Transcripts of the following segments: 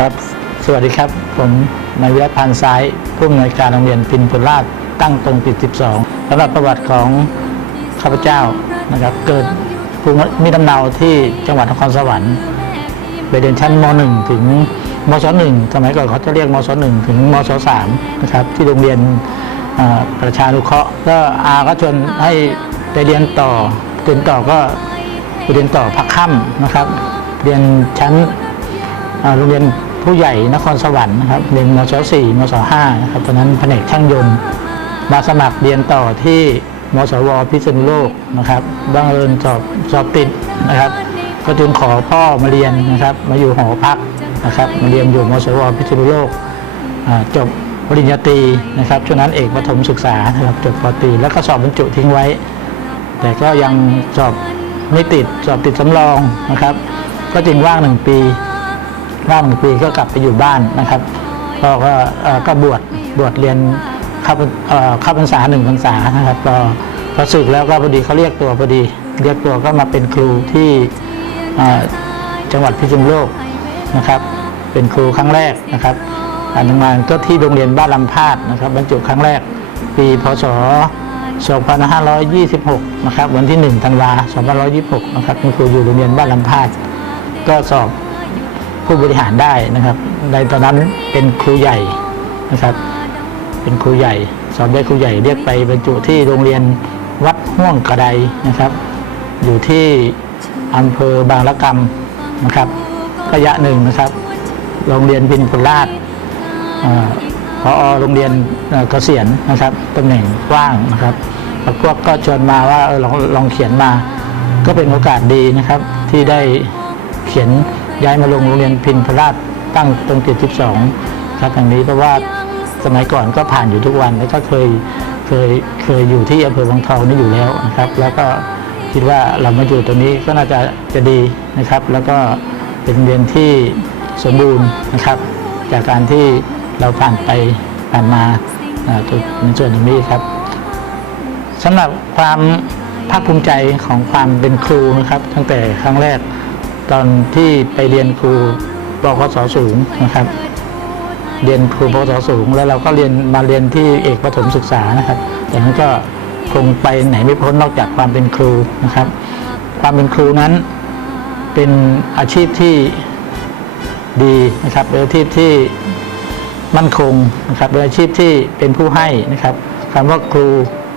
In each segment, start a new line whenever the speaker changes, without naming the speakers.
ครับ สวัสดีครับ ผมนายวิรัตพันซ้าย ผู้อำนวยการโรงเรียนพินพุราชตั้งตรงติด 12สำหรับประวัติของข้าพเจ้านะครับ เกิดภูมิลำเนาที่จังหวัดนครสวรรค์ไปเรียนชั้นม .1 ถึงมศ .1 สมัยก่อนเขาจะเรียกมศ .1 ถึงมศ .3 นะครับ ที่โรงเรียนประชานุเคราะห์ก็อาก็ชวนให้ไปเรียนต่อเรียนต่อก็ไปเรียนต่อพักค่ำนะครับ เรียนชั้นโรงเรียน ผู้ใหญ่นครสวรรค์นะครับเรียนมศ .4 มศ .5 นะครับตอนนั้นแผนกช่างยนต์มาสมัครเรียนต่อที่มสวพิษณุโลกนะครับบังเอิญสอบสอบติดนะครับก็จึงขอพ่อมาเรียนนะครับ มาอยู่หอพักนะครับ มาเรียนอยู่มสวพิษณุโลกจบปริญญาตรีนะครับช่วงนั้นเอกประถมศึกษานะครับจบปตรีแล้วก็สอบบรรจุทิ้งไว้ แต่ก็ยังสอบไม่ติดสอบติดสำรองนะครับ ก็จึงว่างหนึ่งปี ว่างหนึ่งปีก็กลับไปอยู่บ้านนะครับก็ก็เอ่อก็บวชบวชเรียนเข้าเอ่อเข้าพรรษาหนึ่งพรรษานะครับพอพอศึกแล้วก็พอดีเขาเรียกตัวพอดี เรียกตัวก็มาเป็นครูที่จังหวัดพิษณุโลกนะครับ เป็นครูครั้งแรกนะครับการทำงานก็ที่โรงเรียนบ้านลำพาดนะครับบรรจุครั้งแรกปีพศ 2526 นะครับ วันที่ 1 ธันวา2526 นะครับเป็นครูอยู่โรงเรียนบ้านลำพาดก็สอบ ผู้บริหารได้นะครับ ในตอนนั้นเป็นครูใหญ่นะครับ เป็นครูใหญ่ สอบได้ครูใหญ่เรียกไปบรรจุที่โรงเรียนวัดห่วงกระไดนะครับ อยู่ที่อำเภอบางละกำนะครับระยะหนึ่งนะครับ โรงเรียนพินพุราชเอ่อพอโรงเรียนเกษียณนะครับตำแหน่งว่างนะครับแล้วพวกก็ชวนมาว่าลองลองเขียนมา ก็เป็นโอกาสดีนะครับ ที่ได้เขียน ย้ายมาลงโรงเรียนพินพราชตั้งตรงติด12ครับอย่งนี้เพราะว่าสมัยก่อนก็ผ่านอยู่ทุกวันแล้วก็เคยเคยเคยอยู่ที่อำเภอบางทองนี่อยู่แล้วนะครับ แล้วก็คิดว่าเรามาอยู่ตรงนี้ก็น่าจะจะดีนะครับ แล้วก็เป็นเรียนที่สมบูรณ์นะครับ จากการที่เราผ่านไปผ่านมาอ่าในส่วนตรงนี้ครับสำหรับความภาคภูมิใจของความเป็นครูนะครับ ตั้งแต่ครั้งแรก ตอนที่ไปเรียนครูปกศสูงนะครับ เรียนครูปกศสูง แล้วเราก็เรียนมาเรียนที่เอกประถมศึกษานะครับอย่างนั้นก็คงไปไหนไม่พ้นนอกจากความเป็นครูนะครับ ความเป็นครูนั้นเป็นอาชีพที่ดีนะครับเป็นอาชีพที่มั่นคงนะครับเป็นอาชีพที่เป็นผู้ให้นะครับคำว่าครู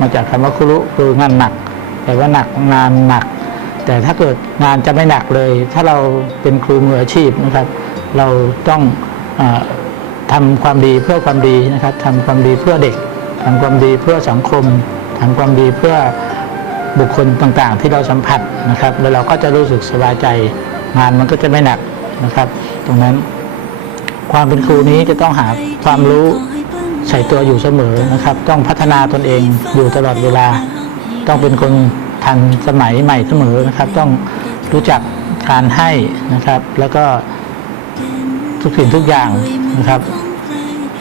มาจากคำว่าครุคืองานหนัก แต่ว่าหนักงานหนัก แต่ถ้าเกิดงานจะไม่หนักเลย ถ้าเราเป็นครูมืออาชีพนะครับ เราต้องออทำความดีเพื่อความดีนะครับทำความดีเพื่อเด็กทำความดีเพื่อสังคมทำความดีเพื่อบุคคลต่างๆ ที่เราสัมผัสนะครับ แล้วเราก็จะรู้สึกสบายใจ งานมันก็จะไม่หนักนะครับ ตรงนั้นความเป็นครูนี้จะต้องหาความรู้ใส่ตัวอยู่เสมอนะครับ ต้องพัฒนาตนเองอยู่ตลอดเวลา ต้องเป็นคน ทันสมัยใหม่เสมอนะครับ ต้องรู้จักการให้นะครับ แล้วก็ทุกสิ่งทุกอย่างนะครับ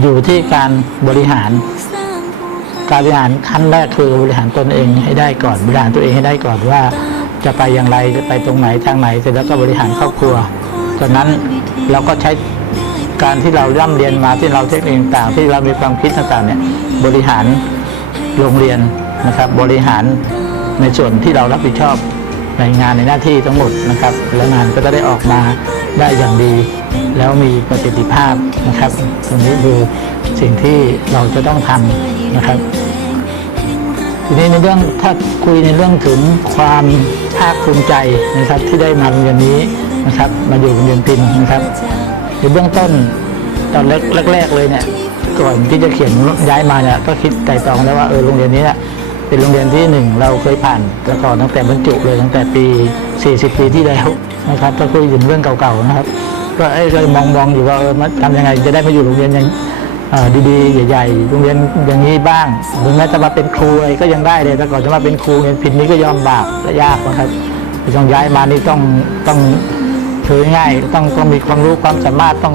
อยู่ที่การบริหาร การบริหารขั้นแรกคือบริหารตนเองให้ได้ก่อน บริหารตัวเองให้ได้ก่อนว่า จะไปอย่างไรจะไปตรงไหนทางไหนเสร็จแล้วก็บริหารครอบครัวจากนั้นเราก็ใช้การที่เราร่ำเรียนมาที่เราเทคนิคต่างๆที่เรามีความคิดต่างๆเนี่ยบริหารโรงเรียนนะครับบริหาร ในส่วนที่เรารับผิดชอบในงานในหน้าที่ทั้งหมดนะครับ และงานก็จะได้ออกมาได้อย่างดี แล้วมีประสิทธิภาพนะครับตรงนี้คือสิ่งที่เราจะต้องทำนะครับ ทีนี้ในเรื่องถ้าคุยในเรื่องถึงความภาคภูมิใจนะครับที่ได้มาโรงเรียนนี้นะครับ มาอยู่โรงเรียนพินนะครับในเบื้องต้นตอนแรกๆเลยเนี่ยก่อนที่จะเขียนย้ายมาเนี่ยก็คิดไต่ตองแล้วว่าเออโรงเรียนนี้เนี่ย เป็นโรงเรียนที่หนึ่งเราเคยผ่านแต่ก่อนตั้งแต่บรรจุเลยตั้งแต่ปี 40 ปีที่แล้วนะครับถ้าคุยถึงเรื่องเก่าๆนะครับ ก็เอ้ยก็มองมองอยู่ว่าทำยังไงจะได้มาอยู่โรงเรียนยังดีๆใหญ่ๆโรงเรียนอย่างนี้บ้างหรือแม้จะมาเป็นครูอะไรก็ยังได้เลยแต่ก่อนจะมาเป็นครูเนี่ยผิดนี้ก็ยอมบากและยากนะครับต้องย้ายมานี่ต้องต้องถือง่ายต้องต้องมีความรู้ความสามารถต้อง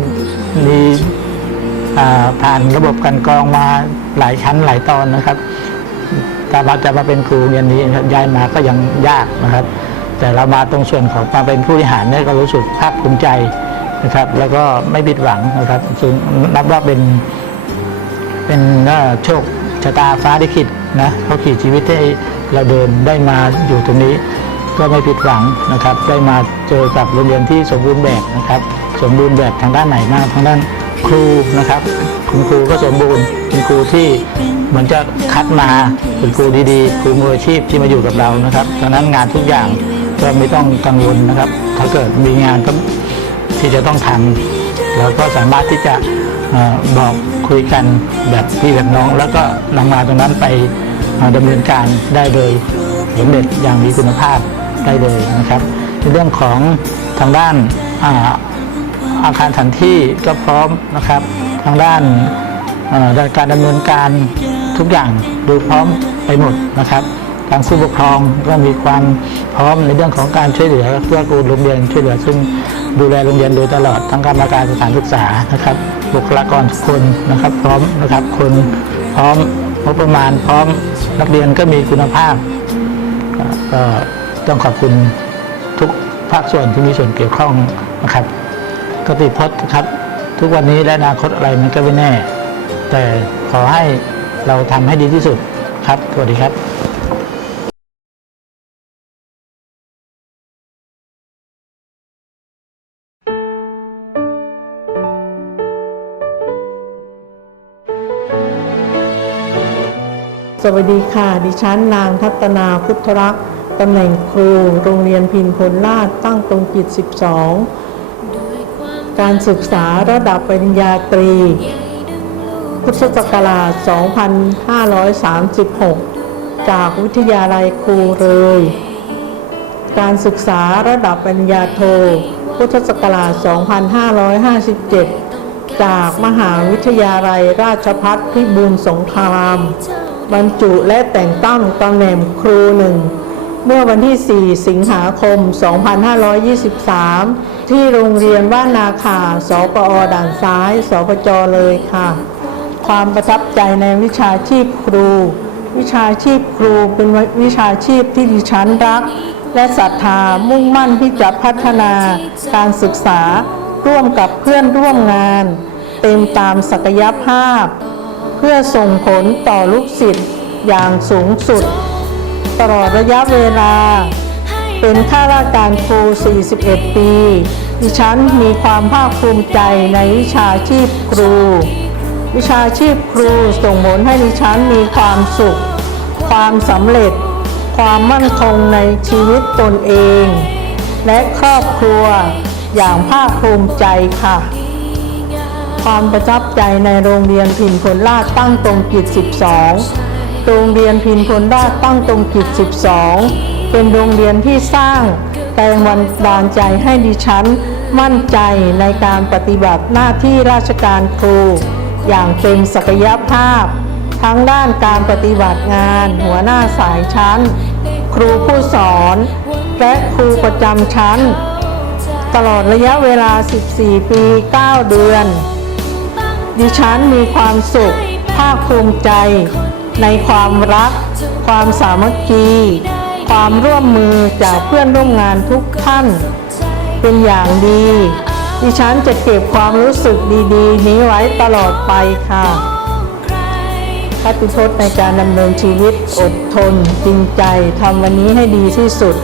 มีผ่านระบบกลันกรองมาหลายชั้นหลายตอนนะครับ ถ้าเราจะมาเป็นครูเรียนนี้ครับย้ายมาก็ยังยากนะครับ แต่เรามาตรงส่วนของมาเป็นผู้บริหารเนี่ยก็รู้สึกภาคภูมิใจนะครับ แล้วก็ไม่ผิดหวังนะครับซึ่งนับว่าเป็นเป็นโชคชะตาฟ้าลิขิตนะเขาขีดชีวิตให้เราเดินได้มาอยู่ตรงนี้ ก็ไม่ผิดหวังนะครับ ได้มาเจอกับโรงเรียนที่สมบูรณ์แบบนะครับ สมบูรณ์แบบทางด้านไหนมากทางด้านครูนะครับ คุณครูก็สมบูรณ์เป็นครูที่ มือนจะคัดมาเป็นครูดีๆครูมืออาชีพที่มาอยู่กับเรานะครับดังนั้นงานทุกอย่างก็ไม่ต้องกังวลนะครับ ถ้าเกิดมีงานที่จะต้องทำเราก็สามารถที่จะอบอกคุยกันแบบพี่แบบน้อง แล้วก็นำงานตรงนั้นไปดำเนินการได้เลยสำเร็จอย่างมีคุณภาพได้เลยนะครับ ในเรื่องของทางด้านอาอาคารสถานที่ก็พร้อมนะครับ ทางด้านเอ่อด้านการดำเนินการ ทุกอย่างดูพร้อมไปหมดนะครับ ทางผู้ปกครองก็มีความพร้อมในเรื่องของการช่วยเหลือเพื่อกูลโรงเรียนช่วยเหลือ ซึ่งดูแลโรงเรียนโดยตลอดทั้งกรรมการสถานศึกษานะครับ บุคลากรทุกคนนะครับ พร้อมนะครับคนพร้อมงบประมาณพร้อมนักเรียนก็มีคุณภาพก็ต้องขอบคุณทุกภาคส่วนที่มีส่วนเกี่ยวข้องนะครับกติพจน์ครับ ทุกวันนี้และอนาคตอะไรมันก็ไม่แน่ แต่ขอให้ เราทำให้ดีที่สุดครับ สวัสดีครับ
สวัสดีค่ะ ดิฉันนางทัตนาพุทธรักษ์ตำแหน่งครู โรงเรียนพินพลลาดตั้งตรงกิจ 12 การศึกษาระดับปริญญาตรี พุทธศักราช 2536 จากวิทยาลัยครูเลย การศึกษาระดับปริญญาโท พุทธศักราช 2557 จากมหาวิทยาลัยราชพัฒพิบูลสงคราม บรรจุและแต่งตั้งตำแหน่งครูหนึ่งเมื่อวันที่ 4 สิงหาคม 2523 ที่โรงเรียนบ้านนาคา สปอ ด่านซ้าย สปจ เลยค่ะ ความประทับใจในวิชาชีพครู วิชาชีพครูเป็นวิชาชีพที่ดิฉันรัก และศรัทธามุ่งมั่นที่จะพัฒนาการศึกษาร่วมกับเพื่อนร่วมงาน เต็มตามศักยภาพ เพื่อส่งผลต่อลูกศิษย์อย่างสูงสุด ตลอดระยะเวลา เป็นข้าราชการครู 41 ปี ดิฉันมีความภาคภูมิใจในวิชาชีพครู วิชาชีพครูส่งผลให้ดิฉันมีความสุข ความสำเร็จ ความมั่นคงในชีวิตตนเอง และครอบครัวอย่างภาคภูมิใจค่ะ ความประทับใจในโรงเรียนพินพลลาดตั้งตรงกิจ 12 โรงเรียนพินพลลาดตั้งตรงกิจ 12 เป็นโรงเรียนที่สร้างแรงวันดาลใจให้ดิฉันมั่นใจในการปฏิบัติหน้าที่ราชการครู อย่างเต็มศักยภาพ ทั้งด้านการปฏิบัติงาน หัวหน้าสายชั้น ครูผู้สอน และครูประจำชั้น ตลอดระยะเวลา 14 ปี 9 เดือน ดิฉันมีความสุข ภาคภูมิใจ ในความรัก ความสามัคคีความร่วมมือจากเพื่อนร่วมงานทุกท่าน เป็นอย่างดี ดิฉันจะเก็บความรู้สึกดีๆ นี้ไว้ตลอดไปค่ะคติพจน์ในการดำเนินชีวิตอดทน จริงใจทำวันนี้ให้ดีที่สุด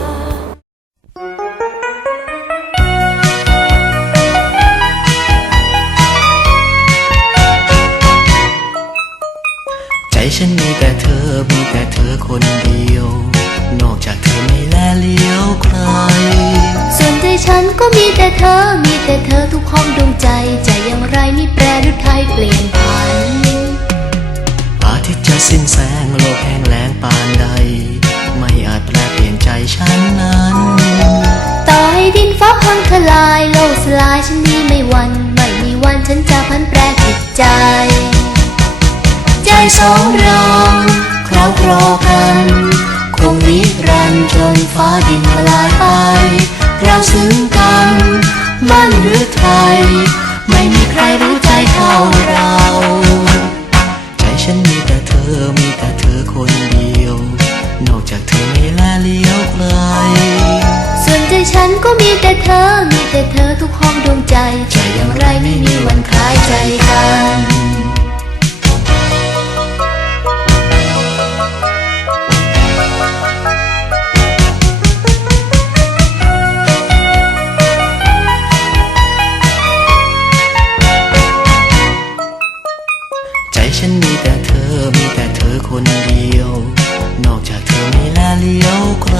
ใจฉันมีแต่เธอ มีแต่เธอคนเดียว นอกจากเธอไม่แลเลี้ยวใคร
ฉันก็มีแต่เธอ มีแต่เธอทุกห้องดวงใจใจอย่างไรนี่แปรหรือไทยเปลี่ยนผัน
สิ้นแสงโลกแห้งแล้งปานใด ไม่อาจแปลเปลี่ยนใจฉันนั้น
ต่อให้ดินฟ้าพังทลายโลกสลายฉันนี้ไม่หวัน ไม่มีวันฉันจะพันแปรจิตใจ
ใจสองเราคราวครอกัน คงนิรันดร์จนฟ้าดินละลายไป เราซึ้งกันมั่นหรือไทย ไม่มีใครรู้ใจเท่าเรา ใจฉันมีแต่เธอมีแต่เธอคนเดียว นอกจากเธอไม่แลเลี้ยวใคร
ส่วนใจฉันก็มีแต่เธอมีแต่เธอทุกห้องดวงใจ ใจอย่างไรไม่มีวันคล้ายใจกัน
ฉันมีแต่เธอ มีแต่เธอคนเดียว นอกจากเธอไม่แลเลี้ยวใคร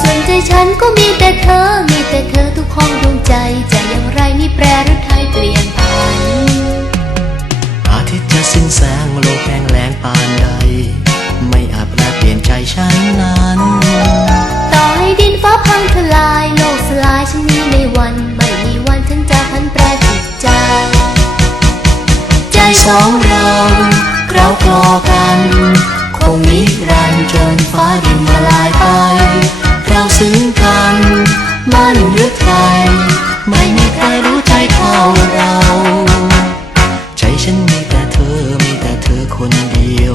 ส่วนใจฉันก็มีแต่เธอ มีแต่เธอทุกห้องดวงใจใจอย่างไรมีแปรหรือไทยเปลี่ยนผัน
อาทิตย์จะสิ้นแสงโลกแห้งแล้งปานใด ไม่อาจแปลเปลี่ยนใจฉันนั้น
ต่อให้ดินฟ้าพังทลาย โลกสลายฉันนี้ไม่หวันไม่มีวัน
สองเราเราคลอกัน คงนิรันดร์จนฟ้าดินละลายไป เราซึ้งกันมั่นหรือไทยไม่มีใครรู้ใจเท่าเรา ใจฉันมีแต่เธอมีแต่เธอคนเดียว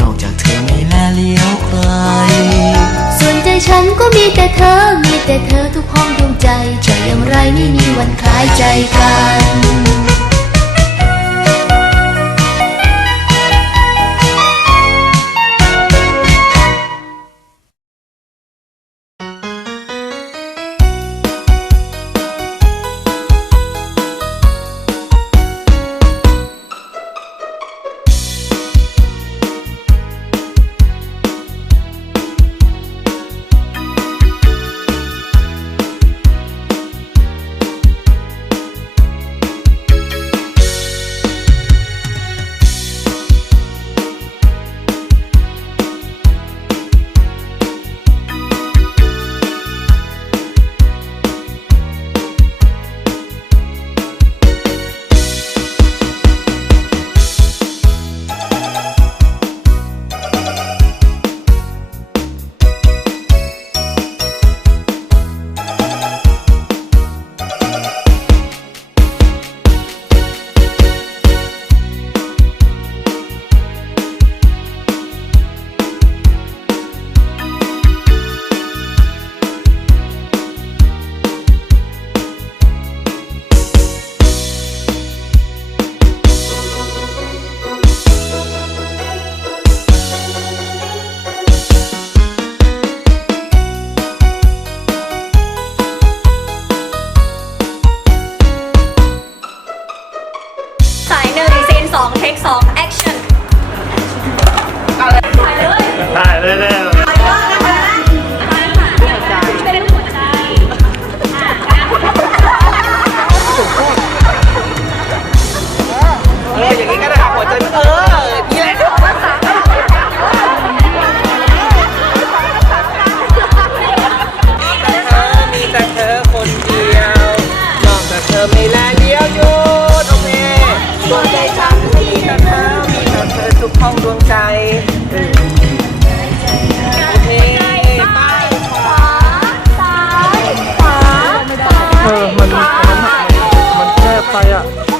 นอกจากเธอไม่แลเลี้ยวใคร
ส่วนใจฉันก็มีแต่เธอ มีแต่เธอทุกห้องดวงใจ ใจอย่างไรไม่มีวันคล้ายใจกัน
แ